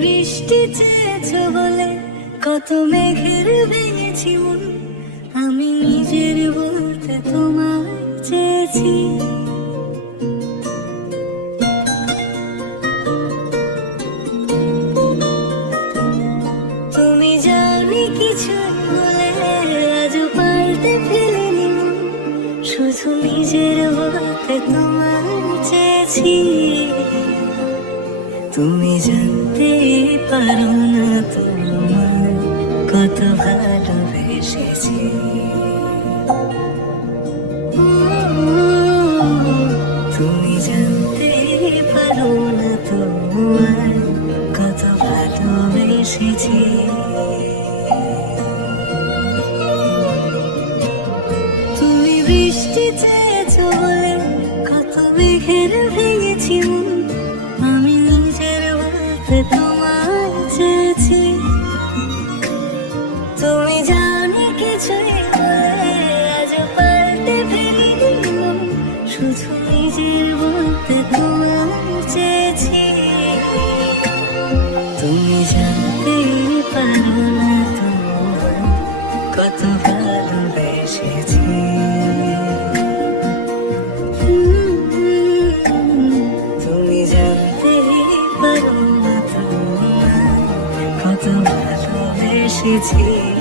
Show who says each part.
Speaker 1: বৃষ্টি চেয়েছ বলে কত মেঘের ভেঙেছি মন। আমি নিজের বলতে তোমার চেয়েছি। তুমি জানি কিছু বলে আজও পাল্টে ফেলেনি শুধু নিজের বলতে তোমায় চেয়েছি। তুমি জানতে পারো না তোমার কত ভালোবেসেছি। তুমি জানতে পারো না তোমার কত ভালোবেসেছি। তুমি বৃষ্টি চেয়েছ বলে কত মেঘের ভেঙেছি বলতে তোমায় চেয়েছি। তুমি জানি কিছুই বলে আজ পাল্টে মন শুধু নিজের বলতে তোমায় চেয়েছি। তুমি জানতে পারো না তোমার কত পারো না তোমার কত ভালোবেসেছি